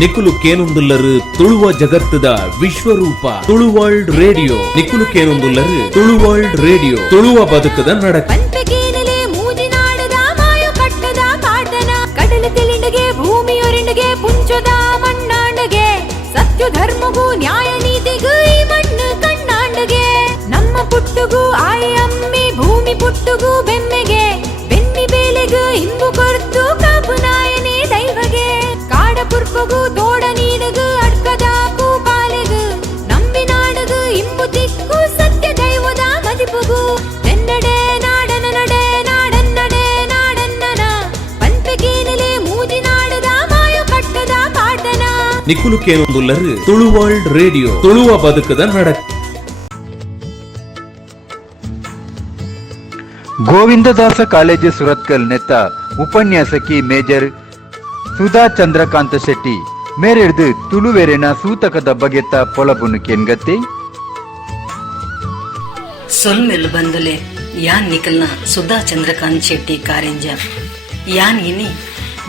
ನಿಕುಲು ಕೇನೊಂದುಲ್ಲರು ತುಳುವ ಜಗತ್ತದ ವಿಶ್ವರೂಪ ತುಳುವರ್ಲ್ಡ್ ರೇಡಿಯೋ. ನಿಕುಲು ಕೇನೊಂದುಲ್ಲರು ತುಳುವರ್ಲ್ಡ್ ರೇಡಿಯೋ, ತುಳುವ ಬದುಕದ ನಡಕ. ಭೂಮಿಯೊರೆಂಡಿಗೆ ಪುಂಚದ ಮಣ್ಣಾಂಡಗೆ ಸತ್ಯ ಧರ್ಮಗೂ ನ್ಯಾಯ ನೀತಿಗೂ ಈ ಮಣ್ಣು ಕಣ್ಣಾಂಡಗೆ ನಮ್ಮ ಪುಟ್ಟುಗೂ ಆಯಿ ಅಮ್ಮಿ ಭೂಮಿ ಪುಟ್ಟುಗೂ ಬೆಮ್ಮೆಗೆ ಬೆನ್ನಿ ಬೇಲೆಗೂ ಇಂಬು ಕೊರ್ತು ಕಾಪು ನಾಯನೇ ದೈವಗೆ ಕಾಡ ಪುರ್ಪಗೂ ತೋಡ ನೀಡಗು ಅಡ್ಕದಾಕು ಪಾಲೆಗು ನಂಬಿ ನಾಡಗು ಇಂಬು ತಿಕ್ಕು ಸತ್ಯ ದೈವದ ಮದಿಪುಗೂ ಎನ್ನಡೆ ನಾಡನ ನಡೆ ನಾಡನ್ನಡೆ ನಾಡನ್ನನ ಪಂಪೆಗೇನಲೆ ಮೂಜಿ ನಾಡದ ಮಾಯು ಕಟ್ಟದ ಪಾಟನ. ನಿಕುಲು ಕೇನೊಂದುಲ್ಲರು ತುಳುವರ್ಲ್ಡ್ ರೇಡಿಯೋ, ತುಳುವ ಬದುಕದ ನಡಕ. ಗೋವಿಂದದಾಸ ಕಾಲೇಜು ಸುರತ್ಕಲ್ ನೆತ್ತ ಉಪನ್ಯಾಸಕಿ ಮೇಜರ್ ಸುಧಾ ಚಂದ್ರಕಾಂತ ಶೆಟ್ಟಿ ಮೇರೆಡ್ದು ತುಳುವೆರೆನ ಸೂತಕದ ಬಗೆತ್ತ ಪೊಲಬುನು ಕೆನ್ಗತ್ತೆ ಸೊಲ್ಮೆಲು ಬಂದುಲೆ ಯಾನ್ ನಿಕಲ್ನ ಸುಧಾ ಚಂದ್ರಕಾಂತ್ ಶೆಟ್ಟಿ ಕಾರೆಂಜ ಯಾನ್ ಇನಿ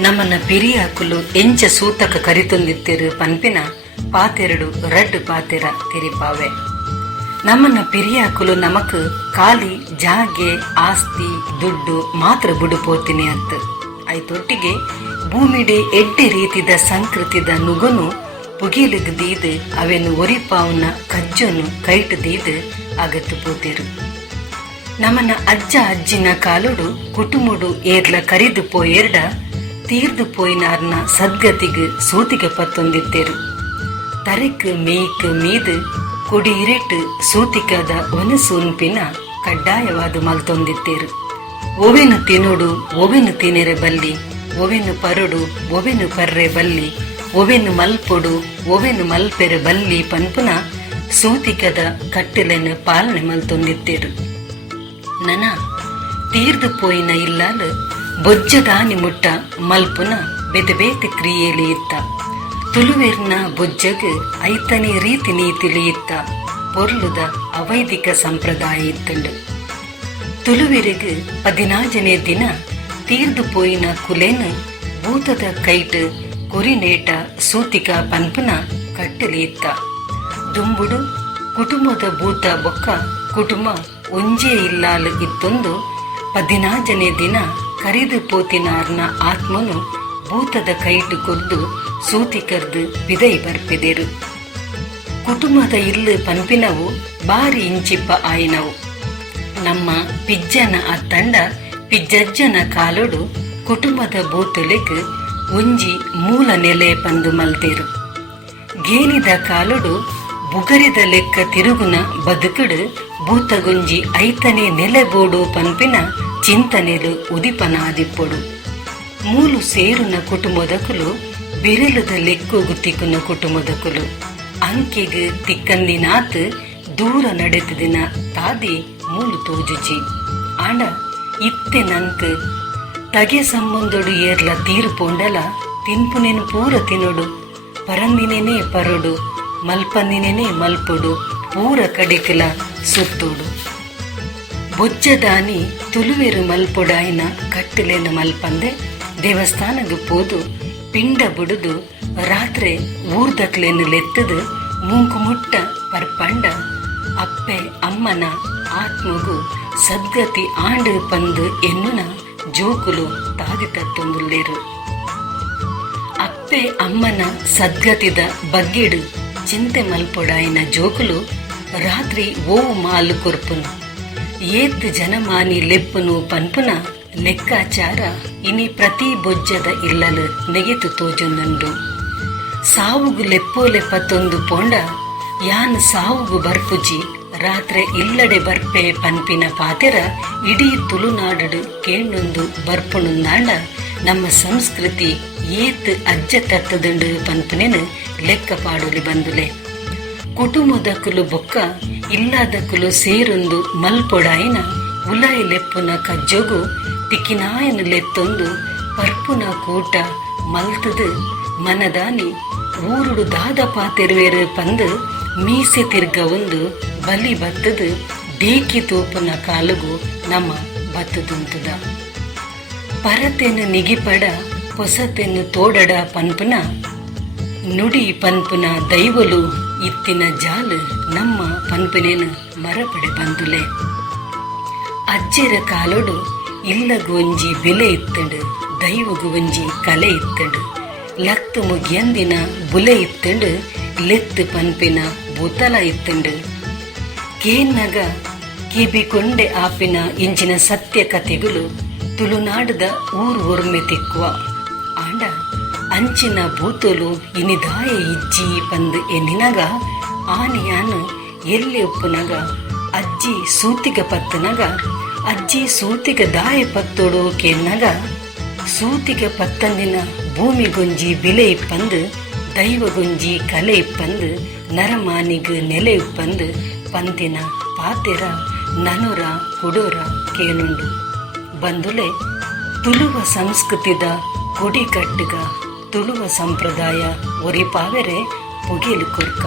ನಮ್ಮನ್ನ ಪಿರಿಯ ಹಾಕಲು ಎಂಚ ಸೂತಕ ಕರಿತೊಂದಿತ್ತಿರು ಪನ್ಪಿನ ಪಾತೆರಡು ರಡ್ ಪಾತೆರ ತಿರಿಪಾವೆ. ನಮ್ಮನ್ನ ಪಿರಿಯ ಹಾಕಲು ನಮಕ್ ಖಾಲಿ ಜಾಗೆ ಆಸ್ತಿ ದುಡ್ಡು ಮಾತ್ರ ಬುಡುಪೋತಿನಿ ಅಂತ ಆಯ್ತೊಟ್ಟಿಗೆ ಭೂಮಿಡೆ ಎಡ್ಡೆ ರೀತಿದ ಸಂಸ್ಕೃತಿದ ನುಗುನು ಪುಗಿಲಿಗ್ದೀದ್ ಅವೆನು ಒರಿಪಾವ್ನ ಕಜ್ಜೊನು ಕೈಟದೀದ್ ಆಗತ್ತು ಪೋತಿರು. ನಮ್ಮನ್ನ ಅಜ್ಜ ಅಜ್ಜಿನ ಕಾಲುಡು ಕುಟುಂಬಡು ಏರ್ಲ ಕರಿದು ಪೋಯೆರ್ಡ ತೀರ್ದು ಪೋಯಿನಾರ್ನ ಸದ್ಗತಿಗ್ ಸೂತಿಗೆ ಪತ್ತೊಂದಿತ್ತೇರು. ತರೆಕ್ ಮೇಯ್ಕ್ ಮೀದ್ ಕುಡಿ ಇರೆಟ್ ಸೂತಿಕದ ಒನಸೂನ್ಪಿನ ಕಡ್ಡಾಯವಾದ ಮಲ್ತೊಂದಿತ್ತೇರು. ಒವೆನು ತಿನುಡು ಒವೆನು ತಿನೆರೆ ಬಲ್ಲಿ, ಒವೆನು ಪರುಡು ಒವೆನು ಪರ್ರೆ ಬಲ್ಲಿ, ಒವೆನು ಮಲ್ಪೊಡು ಒವೆನು ಮಲ್ಪೆರೆ ಬಲ್ಲಿ ಪನ್ಪುನ ಸೂತಿಕದ ಕಟ್ಟಲೆನು ಪಾಲನೆ ಮಲ್ತೊಂದಿತ್ತೇರು. ನನ ತೀರ್ದು ಪೋಯಿನ ಇಲ್ಲಾಲು ಬೊಜ್ಜದಾನಿ ಮುಟ್ಟ ಮಲ್ಪುನ ಬೆದ ಬೇತೆ ಕ್ರಿಯೆಲಿ ಇತ್ತ. ತುಳುವೆರ್ನ ಬೊಜ್ಜಗ್ ಐತನಿ ರೀತಿ ನೀತಿಲಿ ಇತ್ತ ಪೊರ್ಲುದ ಅವೈದಿಕ ಸಂಪ್ರದಾಯ ಇತ್ತಂಡು. ತುಳುವೆರಿಗ್ 14ನೇ ದಿನ ತೀರ್ದು ಪೋಯಿನ ಕುಲೆನ್ ಭೂತದ ಕೈಟ್ ಕುರಿನೇಟ ಸೂತಿಕ ಪನ್ಪುನ ಕಟ್ಟಲಿ ಇತ್ತ. ದುಂಬುಡು ಕುಟುಂಬದ ಭೂತ ಬೊಕ್ಕ ಕುಟುಂಬ ಒಂಜೇ ಇಲ್ಲಾಲು ಇತ್ತೊಂದು 14ನೇ ದಿನ ಕರಿದು ಪೋತಿನಾರ್ನ ಆತ್ಮನು ಭೂತದ ಕೈಟು ಕೊದ್ದು ಸೂತಿಕರ್ದು ಬಿದೈ ಬರ್ಪೆದೆರು. ಕುಟುಂಬದ ಇಲ್ಲು ಪನ್ಪಿನವು ಬಾರಿ ಇಂಚಿಪ್ಪ ಆಯಿನವು. ನಮ್ಮ ಪಿಜ್ಜನ ಅತ್ತಂಡ ಪಿಜ್ಜಜ್ಜನ ಕಾಲೊಡು ಕುಟುಂಬದ ಭೂತುಲೆಗ್ ಒಂಜಿ ಮೂಲ ನೆಲೆ ಪಂದು ಮಲ್ತೇರು. ಗೇನಿದ ಕಾಲೊಡು ಬುಗರಿದ ಲೆಕ್ಕ ತಿರುಗುನ ಬದುಕುಡು ಭೂತಗೊಂಜಿ ಐತನೇ ನೆಲೆಬೋಡು ಪನ್ಪಿನ ಚಿಂತನೆಲು ಉದಿಪನಾದಿಪ್ಪೊಡು. ಮೂಲು ಸೇರುನ ಕುಟುಂಬದಕುಲು ಬಿರಲುದ ಲೆಕ್ಕೋಗು ತಿಕ್ಕುನ ಕುಟುಂಬದಕುಲು ಅಂಕೆಗ್ ತಿಕ್ಕಂದಿನಾತ್ ದೂರ ನಡೆತದಿನ ತಾದಿ ಮೂಲು ತೋಜುಜಿ ಆಂಡ ಇತ್ತೆ ನಂಕ್ ತಗೆ ಸಂಬಂಧೊಡು ಏರ್ಲ ತೀರು ಪೋಂಡಲ ತಿನ್ಪುನೇನು ಪೂರ ತಿನ್ನೊಡು ಪರಂದಿನೇನೆ ಪರೊಡು ಮಲ್ಪಂದಿನೇನೆ ಮಲ್ಪೊಡು ಪೂರ ಕಡಿಕಲ ಸುತ್ತೋಡು. ಬೊಜ್ಜದಾನಿ ತುಳುವೆರು ಮಲ್ಪೊಡಾಯಿನ ಕಟ್ಟಲೆನ ಮಲ್ಪಂದೆ ದೇವಸ್ಥಾನದ ಪೋದು ಪಿಂಡ ಬುಡುದು ರಾತ್ರಿ ಊರ್ದಕ್ಲೇನು ಲೆತ್ತದು ಮೂಂಕು ಮುಟ್ಟ ಪರ್ಪಂಡ ಅಪ್ಪೆ ಅಮ್ಮನ ಆತ್ಮಗು ಸದ್ಗತಿ ಆಂಡು ಪಂದು ಎನ್ನುನ ಜೋಕುಲು ತಾಗಿತತ್ತೊಂದುಲ್ಲೇರು. ಅಪ್ಪೆ ಅಮ್ಮನ ಸದ್ಗತಿದ ಬಗ್ಗೆಡು ಚಿಂತೆ ಮಲ್ಪೊಡಾಯಿನ ಜೋಕುಲು ರಾತ್ರಿ ಓವು ಮಾಲು ಕೊರ್ಪುನು ಏತ್ ಜನಮಾನಿ ಲೆಪ್ಪುನು ಪನ್ಪುನ ಲೆಕ್ಕಾಚಾರ ಇನಿ ಪ್ರತಿ ಬೊಜ್ಜದ ಇಲ್ಲಲು ನೆಗೆತು ತೋಜೊಂದುಂಡು. ಸಾವುಗು ಲೆಪ್ಪೋಲೆ ಪತ್ತೊಂದು ಪೋಂಡ ಯಾನ್ ಸಾವುಗು ಬರ್ಪುಜಿ ರಾತ್ರೆ ಇಲ್ಲಡೆ ಬರ್ಪೆ ಪನ್ಪಿನ ಪಾತೆರ ಇಡೀ ತುಳುನಾಡು ಕೇಣೊಂದು ಬರ್ಪುಣುಂದಾಂಡ ನಮ್ಮ ಸಂಸ್ಕೃತಿ ಏತ್ ಅಜ್ಜ ತತ್ತದುಂಡು ಪನ್ಪುನೆನು ಲೆಕ್ಕ ಪಾಡೊಲಿ ಬಂದುಲೆ. ಕುಟುಂಬದಕುಲು ಬೊಕ್ಕ ಇಲ್ಲದಕುಲು ಸೇರೊಂದು ಮಲ್ಪೊಡಾಯಿನ ಉಲಾಯಿ ಲೆಪ್ಪುನ ಕಜ್ಜೊಗು ತಿಕ್ಕಿನಾಯನು ಲೆತ್ತೊಂದು ಪರ್ಪುನ ಕೂಟ ಮಲ್ತದು ಮನದಾನಿ ಊರುಡು ದಾದ ಪಾತೆರುವೆರು ಪಂದು ಮೀಸೆ ತಿರ್ಗ ಒಂದು ಬಲಿ ಬತ್ತದು ಬೇಕಿ ತೋಪುನ ಕಾಲುಗು ನಮ್ಮ ಬತ್ತದುಂತದ. ಪರತೆನು ನಿಗಿಪಡ ಹೊಸತೆನ್ನು ತೋಡಡ ಪನ್ಪುನ ನುಡಿ ಪನ್ಪುನ ದೈವಲು ಇತ್ತಿನ ಜಾಲು ನಮ್ಮ ಪನ್ಪುನೇನು ಮರಪಡೆ ಬಂದುಲೆ. ಅಜ್ಜೆರ ಕಾಲೊಡು ಇಲ್ಲಗು ಒಂಜಿ ಬೆಲೆ ಇತ್ತಂಡು, ದೈವಗು ಒಂಜಿ ಕಲೆ ಇತ್ತಂಡು. ಲಕ್ತು ಮುಗಿಯಂದಿನ ಬುಲೆ ಇತ್ತಂಡು, ಲೆತ್ತು ಪನ್ಪಿನ ಬುತಲ ಇತ್ತಂಡು. ಕೇನ್ನಗ ಕಿಬಿಕೊಂಡೆ ಆಪಿನ ಇಂಚಿನ ಸತ್ಯ ಕಥೆಗಳು ತುಳುನಾಡದ ಊರು ಒರ್ಮೆ ತಿಕ್ಕುವ ಆಂಡ ಅಂಚಿನ ಬೂತಲು ಇನಿದಾಯ ಇಜ್ಜಿ ಪಂದು ಎನ್ನಿನಗ ಆನಿಯಾನು ಎಲ್ಲಿ ಉಪ್ಪುನಗ ಅಜ್ಜಿ ಸೂತಿಗ ಪತ್ತನಗ ಅಜ್ಜಿ ಸೂತಿಗ ದಾಯ ಪತ್ತೋಡು ಕೆನ್ನಗ ಸೂತಿಗ ಪತ್ತಂದಿನ ಭೂಮಿಗೊಂಜಿ ಬೆಲೆ ಇಪ್ಪಂದು ದೈವಗೊಂಜಿ ಕಲೆ ಇಪ್ಪಂದು ನರಮಾನಿಗ ನೆಲೆ ಇಪ್ಪಂದು ಪಂದಿನ ಪಾತೆರ ನನುರ ಕುಡೋರ ಕೇನುಂಡು ಬಂದುಲೆ ತುಳುವ ಸಂಸ್ಕೃತಿದ ಕೊಡಿ ಕಟ್ಟುಗ ತುಳುವ ಸಂಪ್ರದಾಯ ಒರಿಪಾವೆರೆ ಪುಗಿಲು ಕೊರ್ಕ.